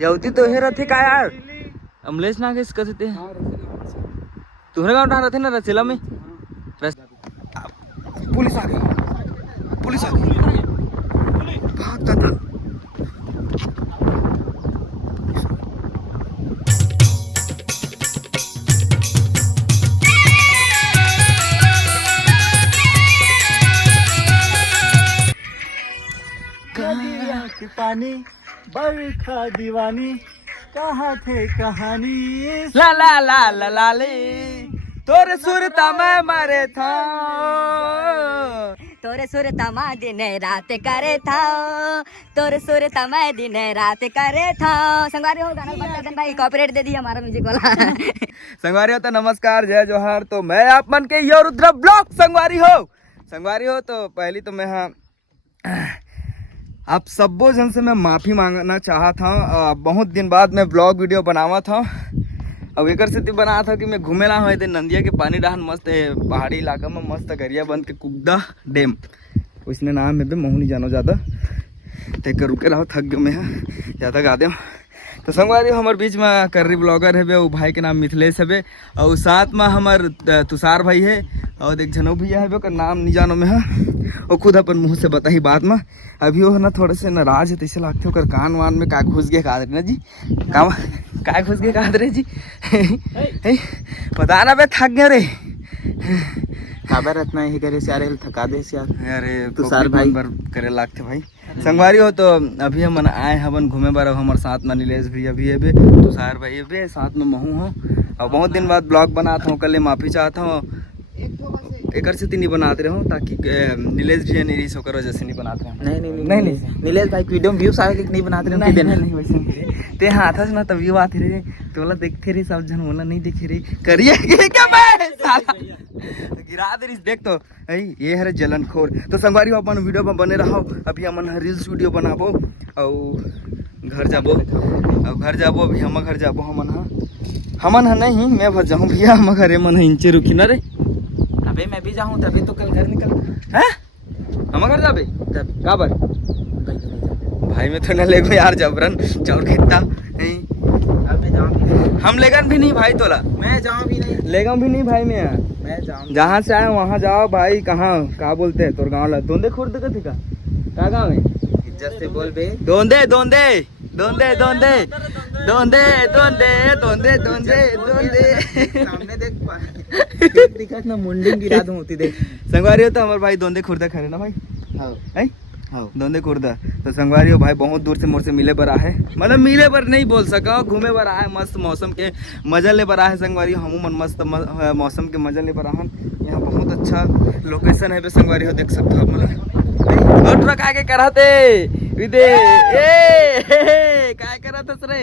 जाऊती तो हे रथे का यार अमलेश ना किस कहते हैं तुम्हारे गाँव डा रहते ना रसीला में पुलिस आ गई पुलिस आ गई भागता था के पानी बरखा दीवानी कहाँ थे कहानी ला ला ला ला ला ले तोरे सुरता मैं मारे था तोरे सुर तमा दिन रात करे था तोरे सुर तमा दिन रात करे था। संगवारी हो गाना बंद भाई कॉपीराइट दे दिया हमारा म्यूजिक वाला। संगवारी हो तो नमस्कार जय जोहर। तो मैं आप मन के यो रुद्र ब्लॉग संगवारी हो तो पहली तो मैं हाँ आप सबो जन से मैं माफ़ी मांगना चाहा था। बहुत दिन बाद मैं ब्लॉग वीडियो बनावा था। अब एक से बना था कि मैं घूमे ला हुए थे नंदिया के पानी डाहन मस्त है पहाड़ी इलाका में मस्त गरिया बंद के कुगदा डैम उसने नाम है महू नहीं जानो ज़्यादा तक रुके रहो थक गए मैं ज़्यादा गा दे। तो संगवारी हमारे बीच में कर्री ब्लॉगर है वो भाई के नाम मिथिलेश है और साथ में हमार तुषार भाई है और एक जनऊ भैया है का नाम नहीं जानो मैं वो खुद अपन मुँह से बता ही बात में। अभी वो ना थोड़े से नाराज है तैसे लगते हो कान वान में का घुस गए कादर ना जी का घुस गए कादरे जी बता ना बे थक गए रे खबर इतना ही करे से यार थका दे से यार अरे तुषार भाई बार करे लागते भाई संगवारी हो। तो अभी हम आए हवन घूमे बार हमारे साथ में नीलेश भैया भी है तुषार भाई है साथ में महू हो और बहुत दिन बाद ब्लॉग बनाता हूँ कल माफ़ी चाहता हूँ एक से नहीं बनाते रहो ताकि नीलेश भैया नहीं सो करो जैसे नहीं बनाते रहो। नहीं नीलेश भाई वीडियो में व्यूज आए नहीं बनाते रहे नहीं वैसे ते हाथ से ना तब व्यू आते रहे तो बोला देखते रहे सब जन बोला नहीं देखे रही करिए क्या मैं साला गिरा दे रही देख तो ये है जलनखोर। तो संगवारी हो अपन वीडियो में बने रहो अभी हमन रील्स वीडियो बनाबो और घर जाबो अभी हम घर जाबो हमन नहीं मैं भर जाऊँ भैया हम घरे मन इंचे रुकी ना रे अबे मैं भी जाऊँ तभी तो कल घर निकल हैं हम घर जाबे का बर भाई में तो न ले यार जबरन चाउर खेता नहीं हम लेगन भी नहीं भाई तोला मैं जाऊँ भी नहीं लेगन भी नहीं भाई मैं जाऊँ जहाँ से आए वहाँ जाओ भाई। कहाँ क्या बोलते हैं तोर गाँव ला दोंदे खुर्द का थी का गाँव है इज्जत से बोल बे दोंदे दोंदे दोंदे दोंदे दोंदे दोंदे दोंदे दोंदे दोंदे सामने देख दिखत ना मुंडी गिरा दूं होती देख। संगवारी हो तो हमारे भाई दोंदे खुर्दा खड़े ना भाई है दोंदे खुर्दा। तो संगवारी हो भाई बहुत दूर से मोर से मिले पर है मतलब मिले पर नहीं बोल सका घूमे पर आए मस्त मौसम के मजा ले पर है संगवारी हम मन मस्त मौसम के मजा ले पर आहन। यहाँ बहुत अच्छा लोकेशन है संगवारी हो देख सकते हो मतलब ट्रक आगे कराते विदे ए काय करत रे।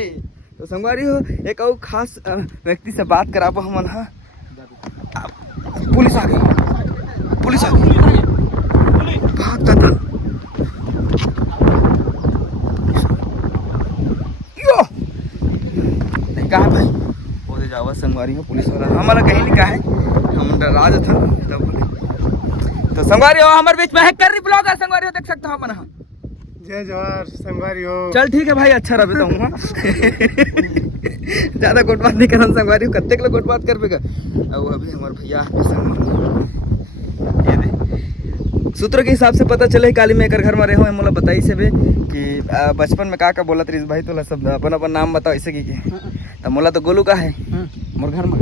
तो संगवारी हो एक और खास व्यक्ति से बात कराबो हमन हा पुलिस आ गई भागता था नहीं कहा भाई वो जावा संगवारी हो पुलिस वाला हमारा कहीं नहीं कहा है हम राज था तब बोले। तो संगवारी हो हमारे बीच में है कर्री ब्लॉगर संगवारी हो देख सकते हो अपन जय जोहार संगवारी हो। चल ठीक है भाई अच्छा रहे तो ज्यादा कोट बात नहीं करना संगवारी कत्ते के कोट बात कर पेगा। अब अभी हमारे भैया ये दे सूत्र के हिसाब से पता चले काली में एक घर में रहे मोला बताई से भी कि बचपन में का बोला त्रिस भाई तो सब अपन अपन नाम बताओ ऐसे की तो मोला तो गोलू का है मोर घर में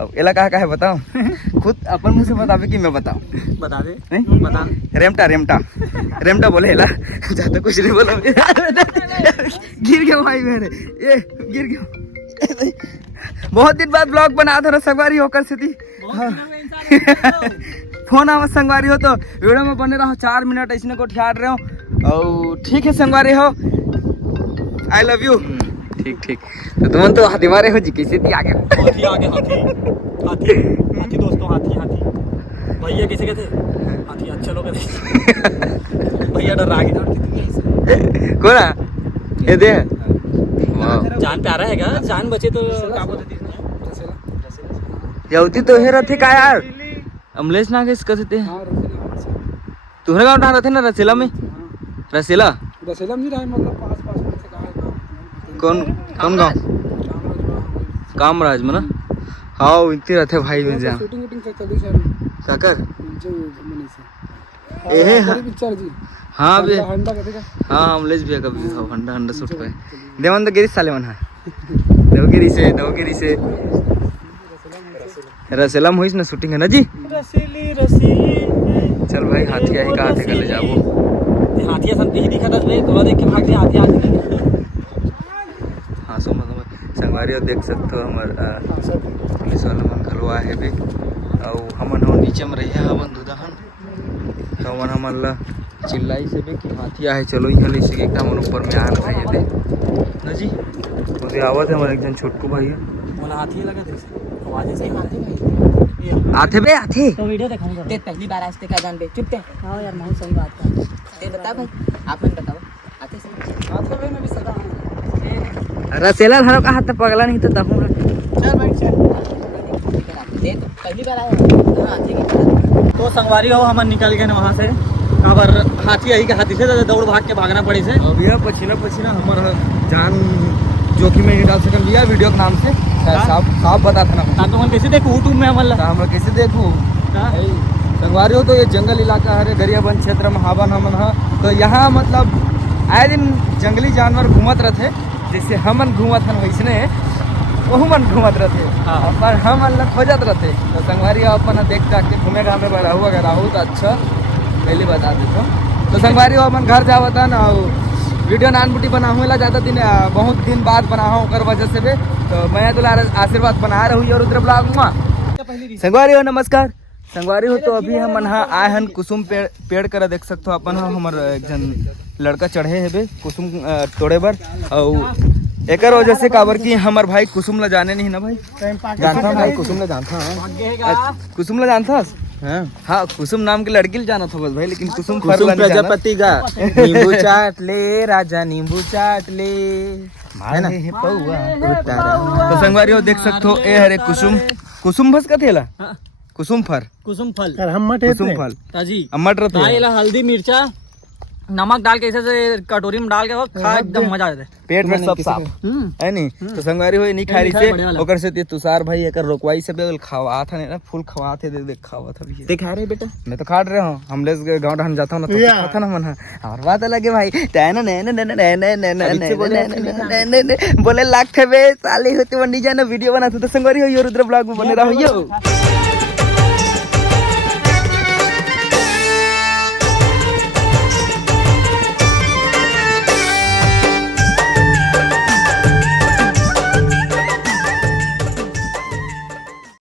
अब एला का है बताओ खुद अपन मुझे से बतावे कि मैं बताऊं बता दे नहीं बता रेमटा बोले एला ज्यादा कुछ नहीं बोला गिर गया भाई मेरे ये गिर गया। बहुत दिन बाद ब्लॉग बना था संगवारी होकर से थी फोन आवा संगवारी हो तो वीडियो में बने रहो 4 मिनट इसने को ठियार रहे हो और ठीक है संगवारी हो आई लव यू ठीक तो तुम तो हाथी मारे हो जी कैसे थी आगे हाथी दोस्तों हाथी भैया कैसे कहते हाथी अच्छा लोग भैया डर आगे कौन ये दे जान प्यारा है क्या जान बचे तो क्या बोलते जाऊती तो हे रथे का यार अमलेश ना किस कहते हैं तुम्हारे गाँव रहते ना रसीला में रसीला में नहीं रहे मतलब पास में से कौन कौन गाँव कामराज में ना हाँ इतनी रहते भाई में जा शूटिंग वूटिंग चली जा रही काकर जो मनी से एहे हाँ पिक्चर जी हाँ बे हंडा करेगा हाँ हम लेज भी कभी हंडा हंडा शूट पे देवन तो गिरी साले मन है नवगिरी से रसेलम हुई ना शूटिंग है ना जी रसीली रसीली चल भाई हाथी आई का हाथे ले जाबो हाथिया सब देख दिखा था बे तोला देख के भाग गया हाथी हाथी हाँ सो मतलब संगवारी देख सकते हो हमार पुलिस वाला मन खलवा है बे और हमन हो नीचे में रहिया हवन दुदहन तो हमन ला चिल्लाई से बे कि हाथी आए चलो यहाँ ले से एकदम मन ऊपर में आन भाई दे ना जी मुझे आवत है हमारे एक जन छोटको भाई है बोला हाथी लगा थे आवाज से हाथी भाई आथे बे आथे तो वीडियो दिखाऊंगा ते पहली बार आज का जान बे चुप ते हाँ यार बहुत सही बात है ते बता भाई आप मन बताओ आते से हाथ में भी सदा रसेला हरो का हाथ पगला नहीं तो दबूंगा चल बैठ चल ते तो पहली बार आया हाँ ठीक है तो संगवारी हो हम निकल गए वहाँ से कहाँ पर हाथी आई के हाथी से दौड़ भाग के भागना पड़े से अभी पसीना हमारा जान जोखिम में नहीं डाल सकम भैया वीडियो के नाम से साफ बता था ना तो हम कैसे देखो यूट्यूब में हमारा हम लोग कैसे देखूँ संगवारी हो तो ये जंगल इलाका है गरियाबंद क्षेत्र में हावन हमन है तो यहाँ मतलब आए दिन जंगली जानवर घूमत रहते जैसे हमन घूमत हन वैसने वही मन घूमत रहते अपन हम अलग खोजत रहते तो संगवारी अपन देख ताक के घूमे घामे पर रहू अगर रहू तो अच्छा पहले बता देते तो संगवारी अपन घर जावत है ना वीडियो नान बुटी बनाऊँ ला ज़्यादा दिन बहुत दिन बाद बनाऊँ ओकर वजह से भी तो मैं दुलार आशीर्वाद बना रही और उधर ब्लॉग में संगवारी हो नमस्कार संगवारी हो तो अभी हम यहाँ आए हन कुसुम पेड़ कर देख सकते हो अपन हमार एक जन लड़का चढ़े है बे कुसुम तोड़े बर और एक वजह से काबर की हमार भाई कुसुम ला जाने नहीं ना भाई जानता भाई कुसुम ला जानता कुसुम ला जानता हाँ कुसुम नाम की लड़की ले जाना था बस भाई लेकिन कुसुम प्रजापति का नींबू चाट ले राजा नींबू चाट ले तो संगवारी हो देख सकते हो ए हरे कुसुम भस का थेला कुसुम फल कुसुम फल कुसुम फल ताजी अम्मट रहते हल्दी मिर्चा नमक डाल के ऐसे कटोरी में डाल के खा एकदम मजा आ जाता है पेट में सब साफ है नहीं तो संगवारी हो नहीं खाई से ओकर से तुषार भाई एकर रोकवाई से बेल खावा था नहीं ना फूल खवा थे देख खावा था भी दिखा रहे बेटा मैं तो काट रहे हूँ हम ले गाँव ढान जाता हूँ ना तो खाता ना मन और बात अलग है भाई बोले लाख थे बे साले होते वंडी जाना वीडियो बनाते तो संगवारी हो रुद्र ब्लॉग में बने रहो